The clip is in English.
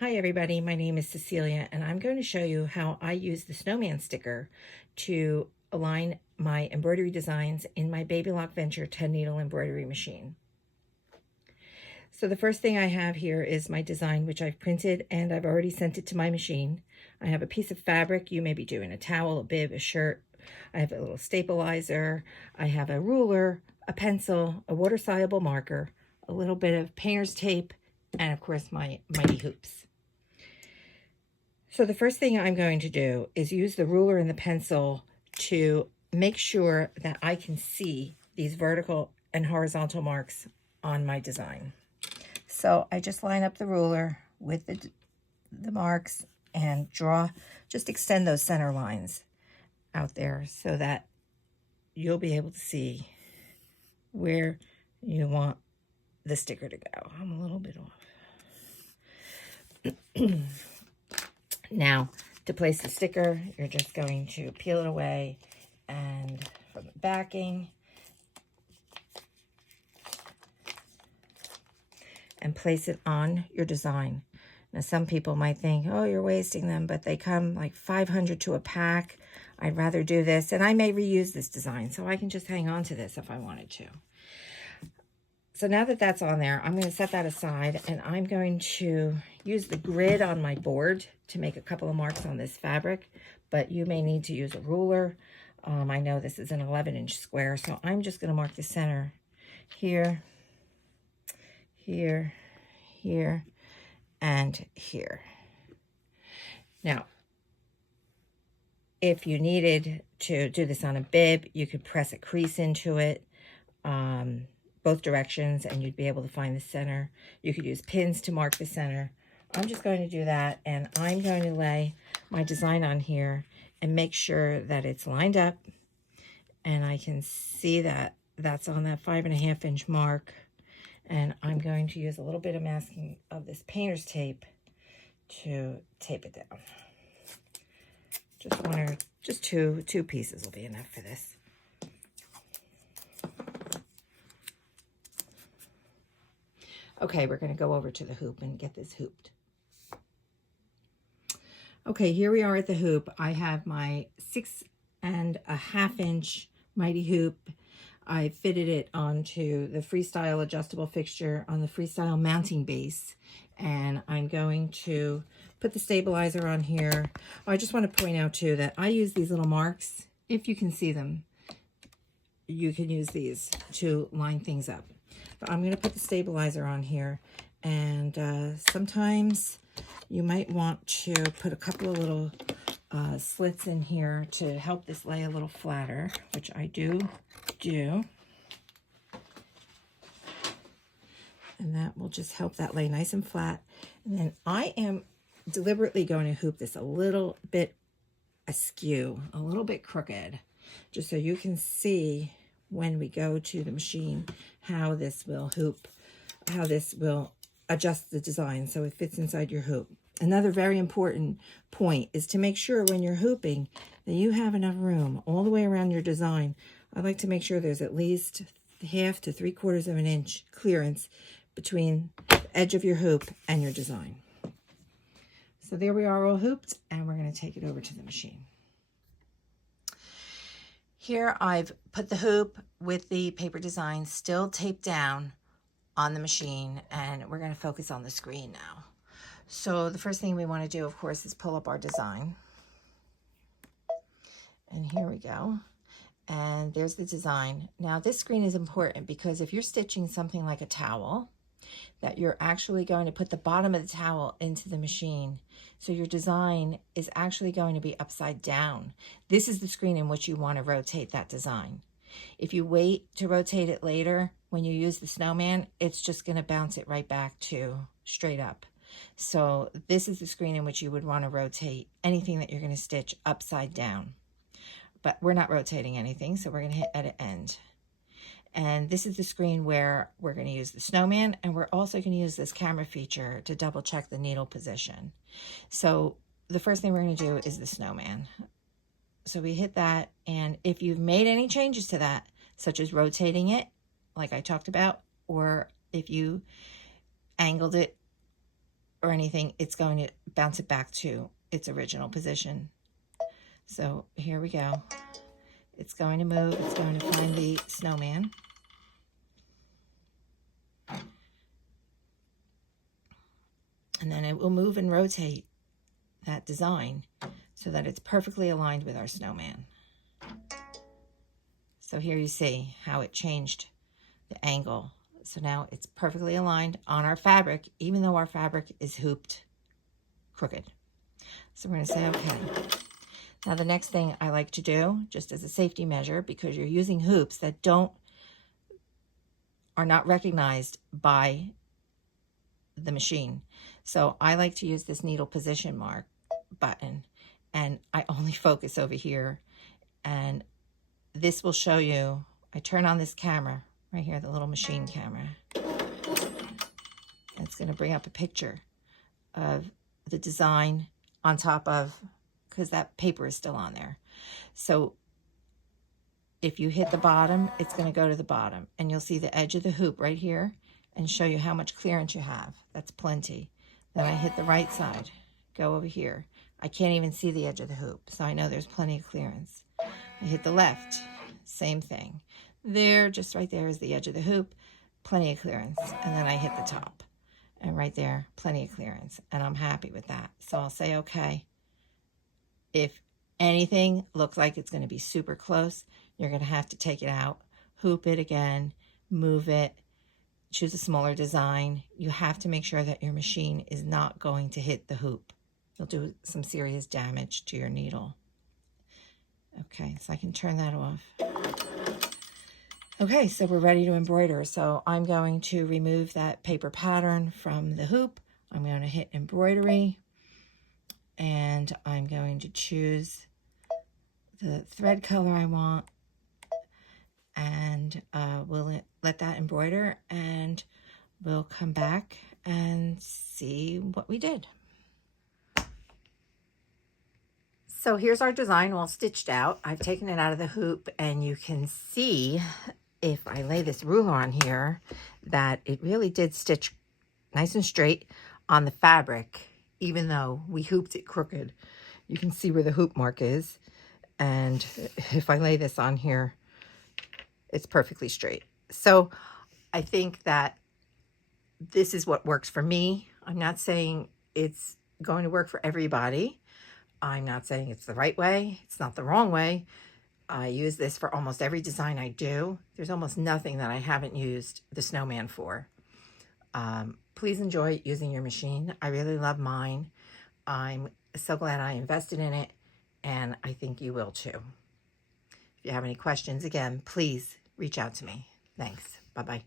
Hi everybody, my name is Cecilia and I'm going to show you how I use the snowman sticker to align my embroidery designs in my Baby Lock Venture 10 needle embroidery machine. So the first thing I have here is my design, which I've printed and I've already sent it to my machine. I have a piece of fabric. You may be doing a towel, a bib, a shirt. I have a little stabilizer. I have a ruler, a pencil, a water-soluble marker, a little bit of painter's tape, and of course my mighty hoops. So the first thing I'm going to do is use the ruler and the pencil to make sure that I can see these vertical and horizontal marks on my design. So I just line up the ruler with the marks and just extend those center lines out there so that you'll be able to see where you want the sticker to go. I'm a little bit off. Now, to place the sticker, you're just going to peel it away and from the backing and place it on your design. Now, some people might think, oh, you're wasting them, but they come like 500 to a pack. I'd rather do this, and I may reuse this design, so I can just hang on to this if I wanted to. So now that that's on there, I'm going to set that aside, and I'm going to use the grid on my board to make a couple of marks on this fabric, but you may need to use a ruler. I know this is an 11-inch square, so I'm just going to mark the center here, here, here, and here. Now, if you needed to do this on a bib, you could press a crease into it. Both directions, and you'd be able to find the center. You could use pins to mark the center. I'm just going to do that, and I'm going to lay my design on here and make sure that it's lined up, and I can see that that's on that 5.5-inch mark, and I'm going to use a little bit of masking of this painter's tape to tape it down. Just two pieces will be enough for this. Okay, we're going to go over to the hoop and get this hooped. Okay, here we are at the hoop. I have my 6.5-inch mighty hoop. I fitted it onto the Freestyle adjustable fixture on the Freestyle mounting base, and I'm going to put the stabilizer on here. I just want to point out too that I use these little marks. If you can see them, you can use these to line things up. But I'm going to put the stabilizer on here, and sometimes you might want to put a couple of little slits in here to help this lay a little flatter, which I do. And that will just help that lay nice and flat. And then I am deliberately going to hoop this a little bit askew, a little bit crooked, just so you can see when we go to the machine how this will hoop, how this will adjust the design so it fits inside your hoop. Another very important point is to make sure when you're hooping that you have enough room all the way around your design. I like to make sure there's at least 1/2 to 3/4 of an inch clearance between the edge of your hoop and your design. So there we are all hooped, and we're going to take it over to the machine. Here I've put the hoop with the paper design still taped down on the machine, and we're going to focus on the screen now. So the first thing we want to do, of course, is pull up our design. And here we go. And there's the design. Now this screen is important because if you're stitching something like a towel, that you're actually going to put the bottom of the towel into the machine. So your design is actually going to be upside down. This is the screen in which you want to rotate that design. If you wait to rotate it later, when you use the snowman, it's just going to bounce it right back to straight up. So this is the screen in which you would want to rotate anything that you're going to stitch upside down. But we're not rotating anything, so we're going to hit edit end. And this is the screen where we're going to use the snowman, and we're also going to use this camera feature to double check the needle position. So the first thing we're going to do is the snowman. So we hit that, and if you've made any changes to that, such as rotating it, like I talked about, or if you angled it or anything, it's going to bounce it back to its original position. So here we go. It's going to move. It's going to find the snowman. And then it will move and rotate that design so that it's perfectly aligned with our snowman. So here you see how it changed the angle. So now it's perfectly aligned on our fabric, even though our fabric is hooped crooked. So we're going to say okay. Now the next thing I like to do, just as a safety measure, because you're using hoops that are not recognized by the machine. So I like to use this needle position mark button, and I only focus over here, and this will show you. I turn on this camera right here, the little machine camera. It's going to bring up a picture of the design on top of, because that paper is still on there. So if you hit the bottom, it's going to go to the bottom, and you'll see the edge of the hoop right here and show you how much clearance you have. That's plenty. Then I hit the right side, go over here. I can't even see the edge of the hoop, so I know there's plenty of clearance. I hit the left, same thing. There, just right there is the edge of the hoop, plenty of clearance. And then I hit the top, and right there, plenty of clearance, and I'm happy with that. So I'll say okay. If anything looks like it's going to be super close, you're going to have to take it out, hoop it again, move it, choose a smaller design. You have to make sure that your machine is not going to hit the hoop. You'll do some serious damage to your needle. Okay, so I can turn that off. Okay, so we're ready to embroider. So I'm going to remove that paper pattern from the hoop. I'm going to hit embroidery, and I'm going to choose the thread color I want, and we'll let that embroider, and we'll come back and see what we did. So here's our design all stitched out. I've taken it out of the hoop, and you can see, if I lay this ruler on here, that it really did stitch nice and straight on the fabric, even though we hooped it crooked. You can see where the hoop mark is, and if I lay this on here, it's perfectly straight. So I think that this is what works for me. I'm not saying it's going to work for everybody. I'm not saying it's the right way. It's not the wrong way. I use this for almost every design I do. There's almost nothing that I haven't used the snowman for. Please enjoy using your machine. I really love mine. I'm so glad I invested in it, and I think you will too. If you have any questions, again, please reach out to me. Thanks. Bye-bye.